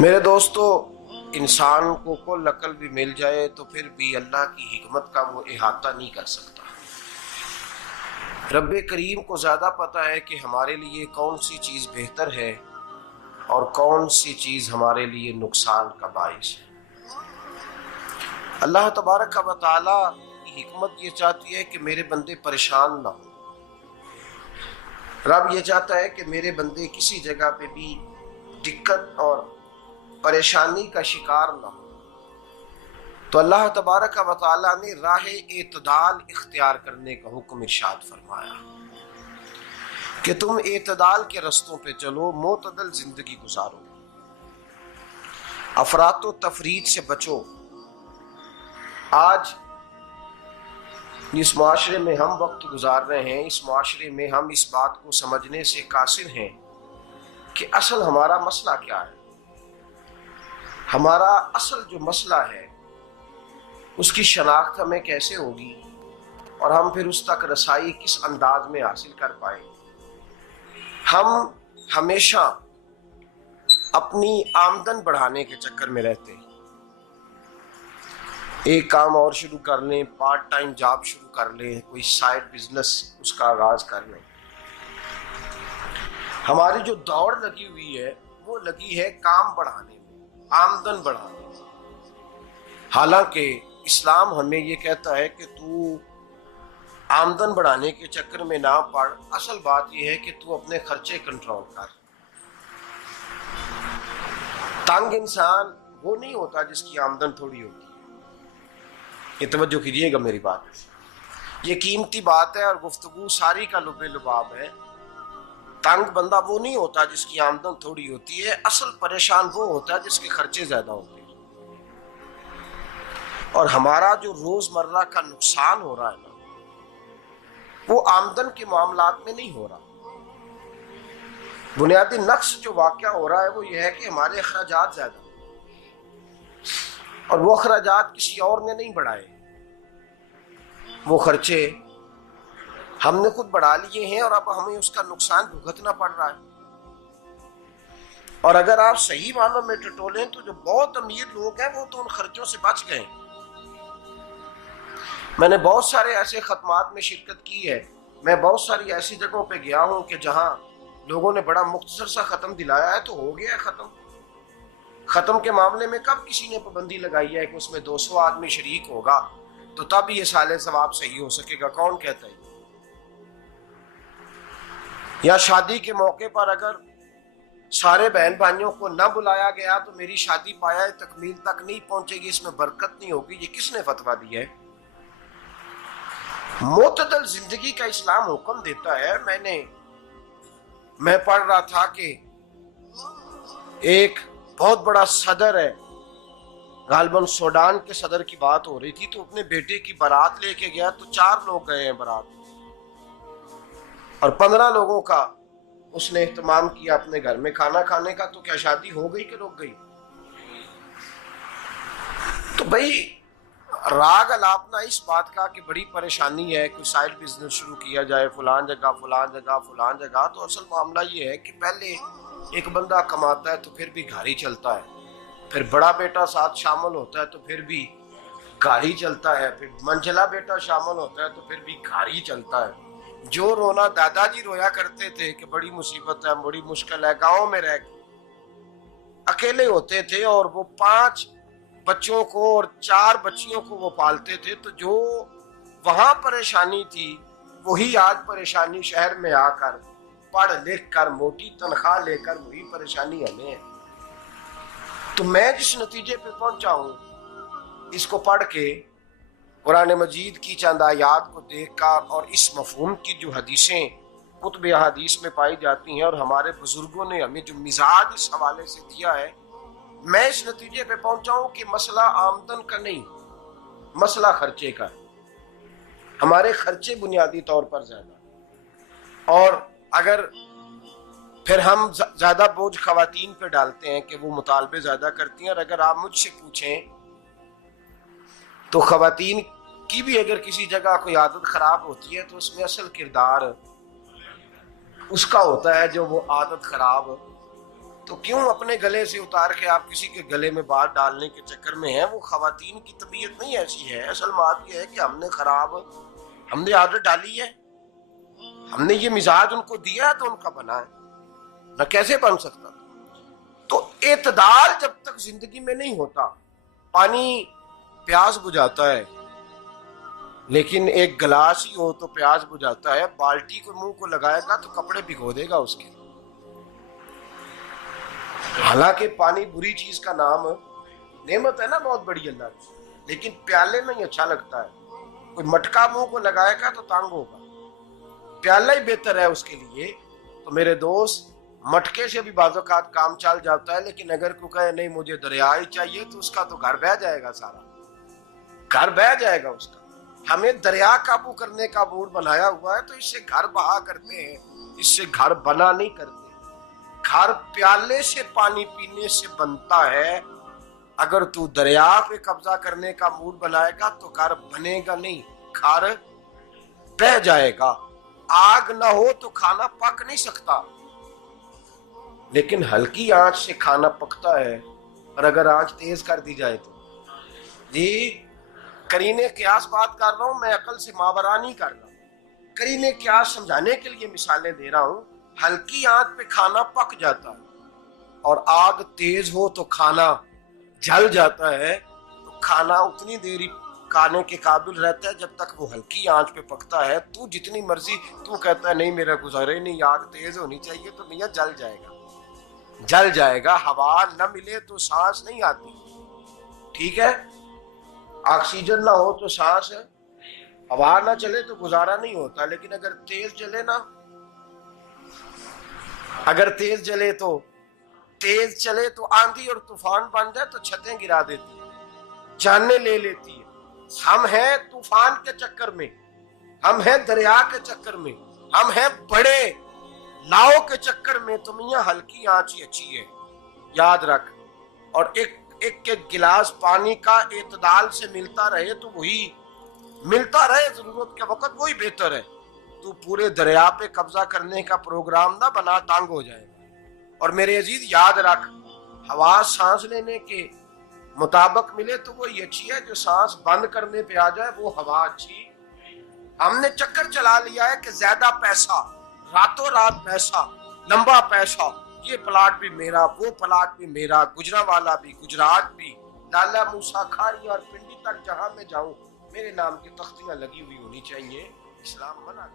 मेरे दोस्तों, इंसान को कुल अकल भी मिल जाए तो फिर भी अल्लाह की हिकमत का वो इहाता नहीं कर सकता। रब्बे करीम को ज़्यादा पता है कि हमारे लिए कौन सी चीज़ बेहतर है और कौन सी चीज़ हमारे लिए नुकसान का बाइस है। अल्लाह तबारक व तआला की हिकमत ये चाहती है कि मेरे बंदे परेशान ना हो। रब ये चाहता है कि मेरे बंदे किसी जगह पे भी दिक्कत और परेशानी का शिकार ना हो। तो अल्लाह तबारक व तआला ने राह एतदाल इख्तियार करने का हुक्म इरशाद फरमाया कि तुम एतदाल के रस्तों पे चलो, मोतदल जिंदगी गुजारो, अफरातो तफरीद से बचो। आज जिस माशरे में हम वक्त गुजार रहे हैं, इस माशरे में हम इस बात को समझने से कासिर हैं कि असल हमारा मसला क्या है। हमारा असल जो मसला है उसकी शनाख्त हमें कैसे होगी और हम फिर उस तक रसाई किस अंदाज में हासिल कर पाए। हम हमेशा अपनी आमदन बढ़ाने के चक्कर में रहते हैं। एक काम और शुरू कर लें, पार्ट टाइम जॉब शुरू कर लें, कोई साइड बिजनेस उसका आगाज कर लें। हमारी जो दौड़ लगी हुई है वो लगी है काम बढ़ाने में, आमदन बढ़ाने में। हालांकि इस्लाम हमें ये कहता है कि तू आमदन बढ़ाने के चक्कर में ना पड़। असल बात यह है कि तू अपने खर्चे कंट्रोल कर। तंग इंसान वो नहीं होता जिसकी आमदन थोड़ी होती है। ये तवज्जो कीजिएगा मेरी बात, ये कीमती बात है और गुफ्तगू सारी का लुबे लुबाब है। तंग बंदा वो नहीं होता जिसकी आमदन थोड़ी होती है। असल परेशान वो होता है जिसके खर्चे ज्यादा होते हैं। और हमारा जो रोजमर्रा का नुकसान हो रहा है ना, वो आमदन के मामलात में नहीं हो रहा। बुनियादी नक्श जो वाक़या हो रहा है वो ये है कि हमारे अखराजात ज्यादा, और वो अखराजात किसी और ने नहीं बढ़ाए। वो खर्चे हमने खुद बढ़ा लिए हैं और अब हमें उसका नुकसान भुगतना पड़ रहा है। और अगर आप सही मानों में टटोलें तो जो बहुत अमीर लोग हैं वो तो उन खर्चों से बच गए। मैंने बहुत सारे ऐसे खत्मात में शिरकत की है। मैं बहुत सारी ऐसी जगहों पे गया हूं कि जहां लोगों ने बड़ा मुख्तसर सा खत्म दिलाया है तो हो गया है खत्म। खत्म के मामले में कब किसी ने पाबंदी लगाई है कि उसमें 200 आदमी शरीक होगा तो तब ये साले सवाब सही हो सकेगा? कौन कहता है? या शादी के मौके पर अगर सारे बहन भाइयों को न बुलाया गया तो मेरी शादी पाया तकमील तक नहीं पहुंचेगी, इसमें बरकत नहीं होगी। ये किसने फतवा दिया है? मोतदल जिंदगी का इस्लाम हुक्म देता है। मैं पढ़ रहा था कि एक बहुत बड़ा सदर है, गालबन सूडान के सदर की बात हो रही थी, तो अपने बेटे की बारात लेके गया तो 4 लोग गए हैं बारात, और 15 लोगों का उसने एहतमाम किया अपने घर में खाना खाने का। तो क्या शादी हो गई कि रुक गई? तो भाई राग अलापना इस बात का कि बड़ी परेशानी है, कोई साइड बिजनेस शुरू किया जाए फलान जगह फलान जगह फलान जगह। तो असल मामला ये है कि पहले एक बंदा कमाता है तो फिर भी घर ही चलता है, फिर बड़ा बेटा साथ शामिल होता है तो फिर भी घर ही चलता है, फिर मंझला बेटा शामिल होता है तो फिर भी घर ही चलता है। जो रोना दादाजी रोया करते थे कि बड़ी मुसीबत है, बड़ी मुश्किल है, गाँव में रह अकेले होते थे और वो 5 बच्चों को और 4 बच्चियों को वो पालते थे, तो जो वहां परेशानी थी वही आज परेशानी शहर में आकर पढ़ लिख कर मोटी तनख्वाह लेकर वही परेशानी हमें है। तो मैं जिस नतीजे पे पहुंचा हूं इसको पढ़ के, कुरान मजीद की चंद आयात को देखकर और इस मफहूम की जो हदीसें कुतुब हदीस में पाई जाती हैं और हमारे बुजुर्गों ने हमें जो मिजाज इस हवाले से दिया है, मैं इस नतीजे पे पहुंचा हूं कि मसला आमदन का नहीं, मसला खर्चे का है। हमारे खर्चे बुनियादी तौर पर ज्यादा, और अगर फिर हम ज्यादा बोझ खवातीन पे डालते हैं कि वो मुतालबे ज्यादा करती हैं। और अगर आप मुझसे पूछें तो खवातीन की भी अगर किसी जगह कोई आदत खराब होती है तो उसमें असल किरदार उसका होता है जो वो आदत खराब तो क्यों अपने गले से उतार के आप किसी के गले में बात डालने के चक्कर में है? वो खवातीन की तबीयत नहीं ऐसी है। असल बात यह है कि हमने आदत डाली है, हमने ये मिजाज उनको दिया है तो उनका बना है, न कैसे बन सकता। तो एतदाल जब तक जिंदगी में नहीं होता, पानी प्यास बुझाता है, लेकिन एक गिलास ही हो तो प्यास बुझाता है। बाल्टी को मुंह को लगाएगा तो कपड़े भिगो देगा उसके। हालांकि पानी बुरी चीज का नाम नेमत है ना, बहुत बड़ी अल्लाह की, लेकिन प्याले में ही अच्छा लगता है। कोई मटका मुंह को लगाएगा तो तंग होगा, प्याला ही बेहतर है उसके लिए। तो मेरे दोस्त, मटके से भी बाज़-औक़ात काम चल जाता है, लेकिन अगर कोई कहे नहीं मुझे दरिया ही चाहिए तो उसका तो घर बह जाएगा, सारा घर बह जाएगा उसका। हमें दरिया काबू करने का मूड बनाया हुआ है तो इससे घर बहा करते हैं, इससे घर बना नहीं करते। घर प्याले से पानी पीने से बनता है। अगर तू दरिया पे कब्जा करने का मूड बनाएगा तो घर बनेगा नहीं, घर बह जाएगा। आग ना हो तो खाना पक नहीं सकता, लेकिन हल्की आंच से खाना पकता है। और अगर आंच तेज कर दी जाए तो जी, करीने क्यास बात कर रहा हूं मैं, अकल से मावरा नहीं कर रहा। करीने क्यास समझाने के लिए मिसालें दे रहा हूं। हल्की आंच पे खाना पक जाता है और आग तेज हो तो खाना जल जाता है। तो खाना उतनी देर ही खाने के काबिल रहता है जब तक वो हल्की आंच पे पकता है। तू जितनी मर्जी तू कहता है नहीं मेरा गुजारे नहीं, आग तेज होनी चाहिए, तो मियां जल जाएगा, जल जाएगा। हवा न मिले तो सांस नहीं आती, ठीक है? ऑक्सीजन ना हो तो सांस है, हवा ना चले तो गुजारा नहीं होता। लेकिन अगर तेज जले ना, अगर तेज जले तो तेज चले तो आंधी और तूफान बन जाए तो छतें गिरा देती है, जाने ले लेती है। हम हैं तूफान के चक्कर में, हम हैं दरिया के चक्कर में, हम हैं बड़े नाव के चक्कर में। तो मियां हल्की आंच ही अच्छी है, याद रख। और एक गिलास पानी का एतदाल से मिलता रहे तो वही मिलता रहे, जरूरत के वक्त वही बेहतर है। तू पूरे दरिया पे कब्जा करने का प्रोग्राम ना बना, तंग हो जाएगा। और मेरे अजीज याद रख, हवा सांस लेने के मुताबिक मिले तो वो ये अच्छी है, जो सांस बंद करने पे आ जाए वो हवा अच्छी। हमने चक्कर चला लिया है कि ज्यादा पैसा, रातों रात पैसा, लंबा पैसा, ये प्लाट भी मेरा, वो प्लाट भी मेरा, गुजरांवाला भी, गुजरात भी, लाला मूसा खाड़ी और पिंडी तक जहां मैं जाऊं मेरे नाम की तख्तियां लगी हुई होनी चाहिए। इस्लाम मना